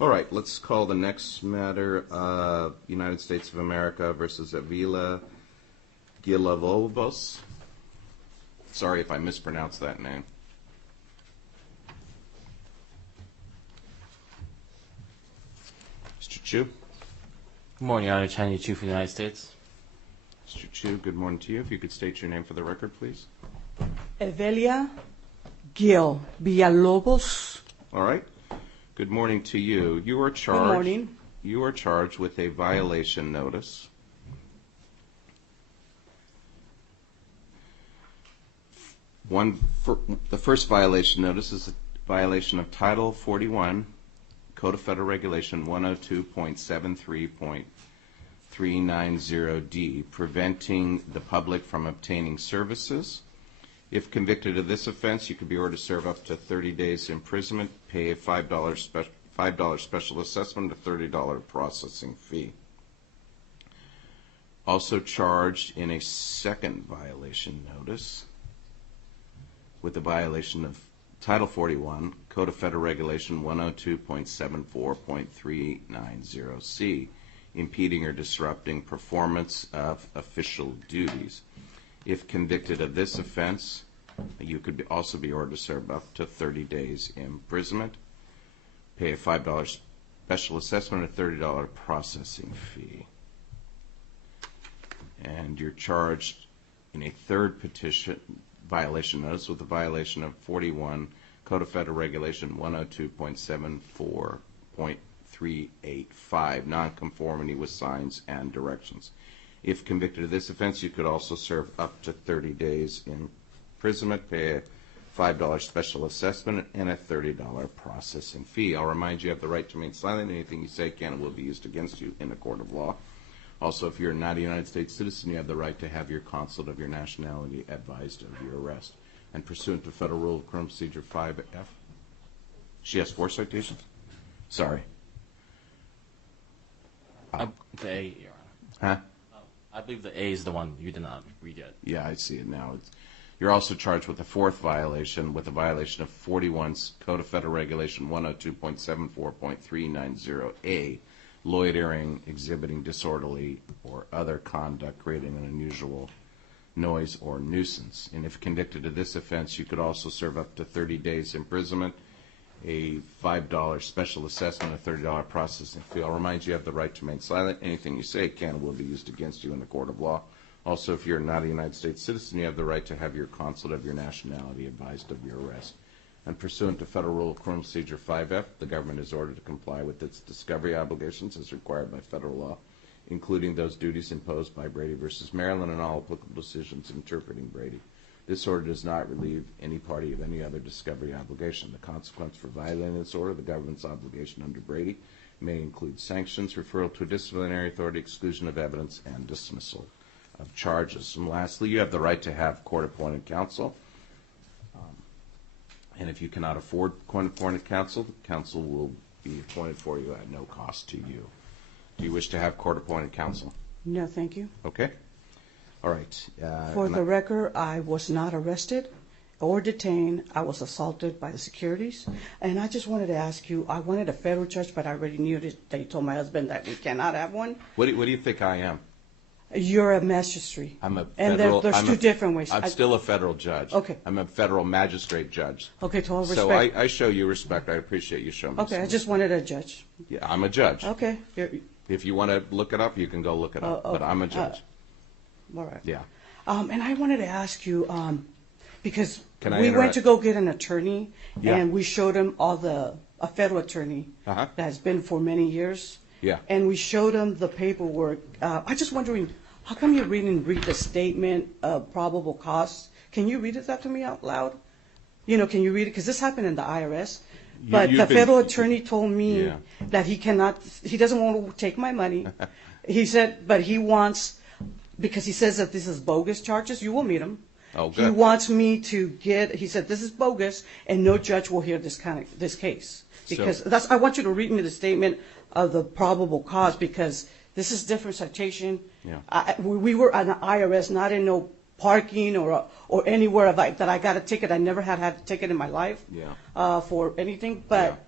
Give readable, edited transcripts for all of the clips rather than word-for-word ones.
All right, let's call the next matter United States of America versus Avila Gilavobos. Sorry if I mispronounced that name. Mr. Chu. Good morning, Your Honor. Chinese Chu for the United States. Mr. Chu, good morning to you. If you could state your name for the record, please. Evelia Gil Villalobos. All right. Good morning to you. You are charged. Good morning. You are charged with a violation notice. The first violation notice is a violation of Title 41, Code of Federal Regulation 102.73.390D, preventing the public from obtaining services. If convicted of this offense, you could be ordered to serve up to 30 days imprisonment, pay a $5 special assessment, a $30 processing fee. Also charged in a second violation notice with the violation of Title 41, Code of Federal Regulation 102.74.390C, impeding or disrupting performance of official duties. If convicted of this offense, you could also be ordered to serve up to 30 days imprisonment, pay a $5 special assessment, a $30 processing fee. And you're charged in a third violation notice with the violation of 41 Code of Federal Regulation 102.74.385, nonconformity with signs and directions. If convicted of this offense, you could also serve up to 30 days imprisonment, pay a $5 special assessment, and a $30 processing fee. I'll remind you have the right to remain silent. Anything you say can and will be used against you in a court of law. Also, if you're not a United States citizen, you have the right to have your consulate of your nationality advised of your arrest. And pursuant to Federal Rule of Criminal Procedure 5F, she has 4 citations? Sorry. The A, Your Huh? Honor. I believe the A is the one you did not read yet. Yeah, I see it now. You're also charged with a 4th violation, with a violation of 41's Code of Federal Regulation 102.74.390A, loitering, exhibiting disorderly or other conduct creating an unusual noise or nuisance. And if convicted of this offense, you could also serve up to 30 days imprisonment, a $5 special assessment, a $30 processing fee. I'll remind you have the right to remain silent. Anything you say can and will be used against you in the court of law. Also, if you're not a United States citizen, you have the right to have your consulate of your nationality advised of your arrest. And pursuant to Federal Rule of Criminal Procedure 5F, the government is ordered to comply with its discovery obligations as required by federal law, including those duties imposed by Brady v. Maryland and all applicable decisions interpreting Brady. This order does not relieve any party of any other discovery obligation. The consequence for violating this order, the government's obligation under Brady, may include sanctions, referral to a disciplinary authority, exclusion of evidence, and dismissal of charges. And lastly, you have the right to have court-appointed counsel. And if you cannot afford court-appointed counsel, the counsel will be appointed for you at no cost to you. Do you wish to have court-appointed counsel? No, thank you. Okay. All right. For the record, I was not arrested or detained. I was assaulted by the securities. And I just wanted to ask you, I wanted a federal judge, but I already knew that they told my husband that we cannot have one. What do you think I am? You're a magistrate. I'm a and federal. there's two different ways. I'm still a federal judge. Okay. I'm a federal magistrate judge. Okay, total respect. So I show you respect. I appreciate you showing me. Okay, I just wanted a judge. Yeah, I'm a judge. Okay. If you want to look it up, you can go look it up. But I'm a judge. All right. Yeah. And I wanted to ask you, because we went to go get an attorney, Yeah. and we showed him a federal attorney Uh-huh. that has been for many years. Yeah. And we showed him the paperwork. I'm just wondering, how come you read the statement of probable costs? Can you read it that to me out loud? Can you read it? Because this happened in the IRS. But the federal attorney told me that he doesn't want to take my money. He said, but he wants, because he says that this is bogus charges, you will meet him. Oh, good. He wants me to he said, this is bogus, and no judge will hear this case. Because I want you to read me the statement of the probable cause, because this is different citation. Yeah. We were on the IRS, not in no parking or anywhere that I got a ticket. I never had a ticket in my life for anything. But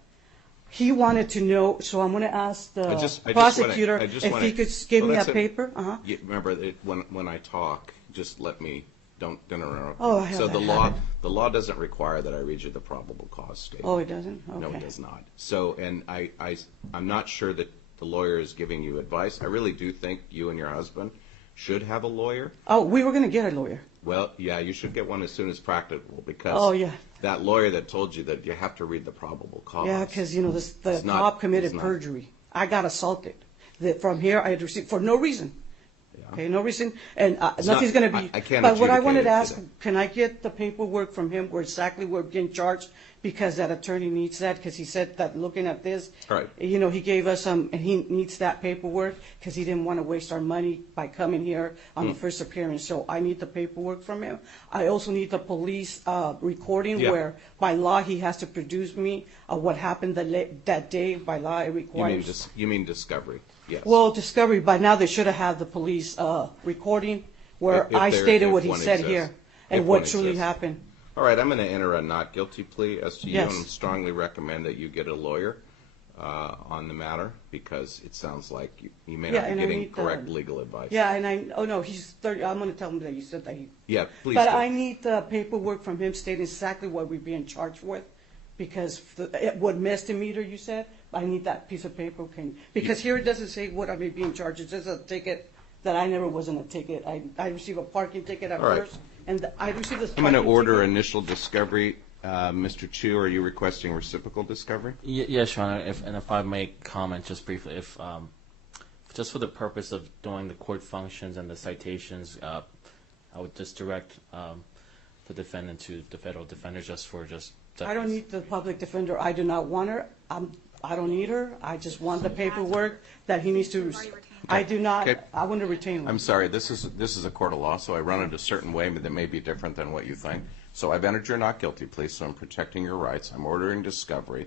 He wanted to know, so I'm going to ask the I prosecutor just if wanna- he could give well, me a that's it. paper. Uh-huh. Remember, when I talk, just let me, don't interrupt. Oh, I have So that the law doesn't require that I read you the probable cause statement. Oh, it doesn't? No, Okay. it does not. So, and I'm not sure that the lawyer is giving you advice. I really do think you and your husband should have a lawyer. Oh, we were going to get a lawyer. Well, yeah, you should get one as soon as practicable, because Oh, yeah. that lawyer that told you that you have to read the probable cause. Yeah, because, the It's not- cop committed it's not- perjury. I got assaulted. From here, I had received, for no reason. Yeah. Okay, no reason, and It's nothing's not- going to be. I can't But what I adjudicate wanted to it ask, today. can I get the paperwork from him where exactly we're getting charged? Because that attorney needs that, because he said that looking at this, Right. he gave us some, and he needs that paperwork because he didn't want to waste our money by coming here on the first appearance. So I need the paperwork from him. I also need the police recording Yeah. where by law he has to produce me what happened that day. By law it requires. You mean discovery? Yes. Well, discovery, by now they should have had the police recording where If I there- stated if what he one said exists. here and If what one truly exists. happened. All right, I'm going to enter a not guilty plea as to you, Yes. and strongly recommend that you get a lawyer on the matter, because it sounds like you may Yeah, not be and I getting need correct legal advice. Yeah, and oh no, he's 30, I'm going to tell him that you said that he. Yeah, please But do. I need the paperwork from him stating exactly what we're being charged with, because what misdemeanor you said, I need that piece of paper. Because here it doesn't say what I'm being charged, it's just a ticket that I never was in a ticket. I received a parking ticket at All right. first, and I received this I'm going to parking order ticket. initial discovery. Mr. Chu, are you requesting reciprocal discovery? Yes, Your Honor. If I may comment just briefly, if just for the purpose of doing the court functions and the citations, I would just direct the defendant to the federal defender I don't need the public defender. I do not want her. I don't need her. I just want the paperwork that he needs to. I do not. Okay. I want to retain her. I'm sorry, this is a court of law, so I run it a certain way, but that may be different than what you think. So I've entered your not guilty plea, so I'm protecting your rights. I'm ordering discovery,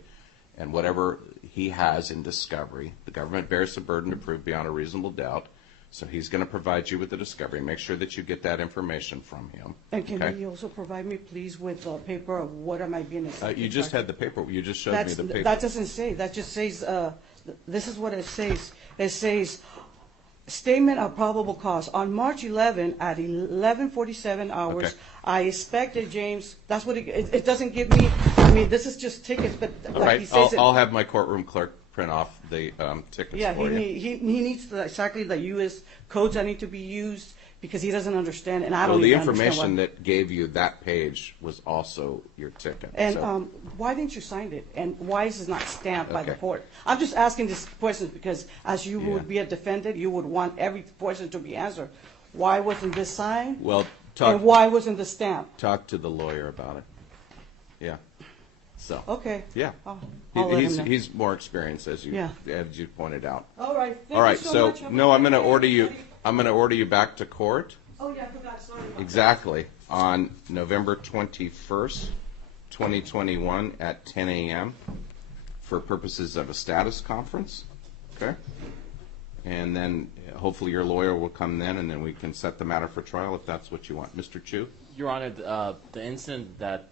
and whatever he has in discovery, the government bears the burden to prove beyond a reasonable doubt. So he's going to provide you with the discovery. Make sure that you get that information from him. And can okay? you also provide me, please, with a paper of what am I being accused? You just had the paper. You just showed me the paper. That doesn't say. That just says. This is what it says. It says, statement of probable cause on March 11 at 11:47 hours. Okay. I expected James. That's what it doesn't give me. I mean, this is just tickets, but All like right, he says, I'll have my courtroom clerk print off the tickets yeah, for you. he needs exactly the U.S. codes that need to be used because he doesn't understand, and I Well, don't the even understand information why. that gave you that page was also your ticket. And so- why didn't you sign it? And why is it not stamped by the Okay. court? I'm just asking these questions because as you Yeah. would be a defendant, you would want every question to be answered. Why wasn't this signed? Well, And why wasn't the stamp? talk to the lawyer about it. Yeah. So. Okay. Yeah. I'll let him know. He's more experienced, as you Yeah. pointed out. All right. Thank All right. you so So much. Have a no, I'm good going to day, order you. everybody. I'm going to order you back to court. Oh yeah, I forgot. Sorry. about that. Exactly on November 21st, 2021 at 10 a.m. for purposes of a status conference. Okay? And then hopefully your lawyer will come then, and then we can set the matter for trial if that's what you want. Mr. Chu? Your Honor, the incident that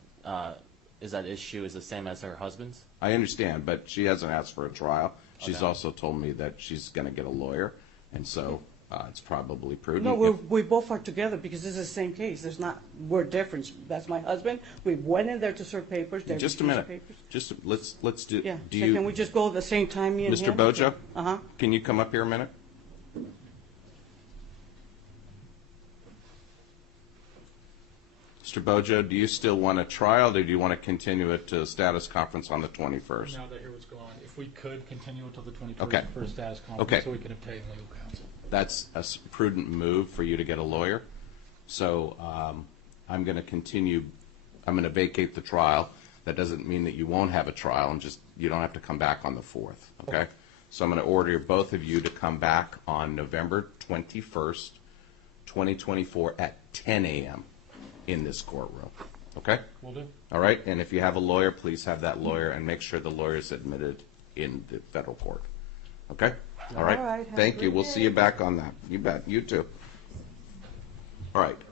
is at issue is the same as her husband's. I understand, but she hasn't asked for a trial. She's Okay. also told me that she's going to get a lawyer, and so it's probably prudent. No, if- we both are together because this is the same case. We're different. That's my husband. We went in there to serve papers. They Just a refused minute. papers. Just let's do. Yeah. Do So you, can we just go at the same time, me and Mr. him? Bojo? Uh-huh. Can you come up here a minute? Mr. Bojo, do you still want a trial, or do you want to continue it to a status conference on the 21st? Now that here what's going on, if we could continue until the 21st Okay. for a status Okay. conference, so we can obtain legal counsel. That's a prudent move for you to get a lawyer. So I'm going to continue. I'm going to vacate the trial. That doesn't mean that you won't have a trial, and just you don't have to come back on the 4th. Okay? So I'm going to order both of you to come back on November 21st, 2024 at 10 a.m. in this courtroom. Okay? Will do. All right? And if you have a lawyer, please have that lawyer and make sure the lawyer is admitted in the federal court. Okay? All right? All right. Have a Thank you. good We'll day. see you back on that. You bet. You too. All right.